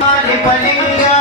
playing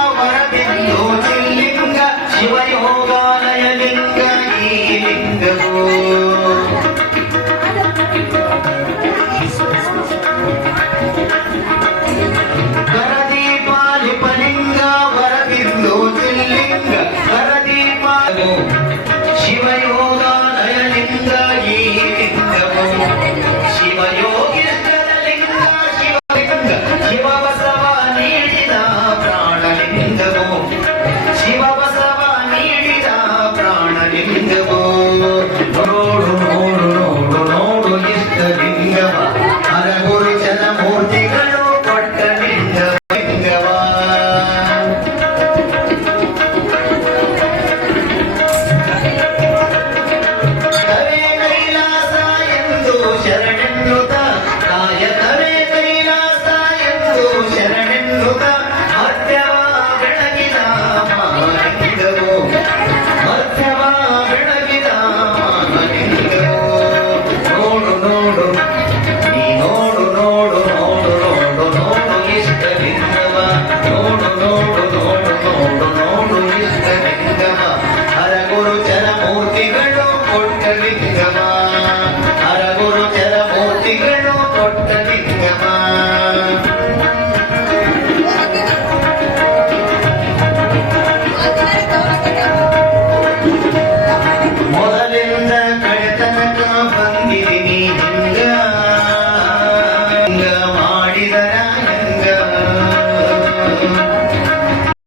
uh, if you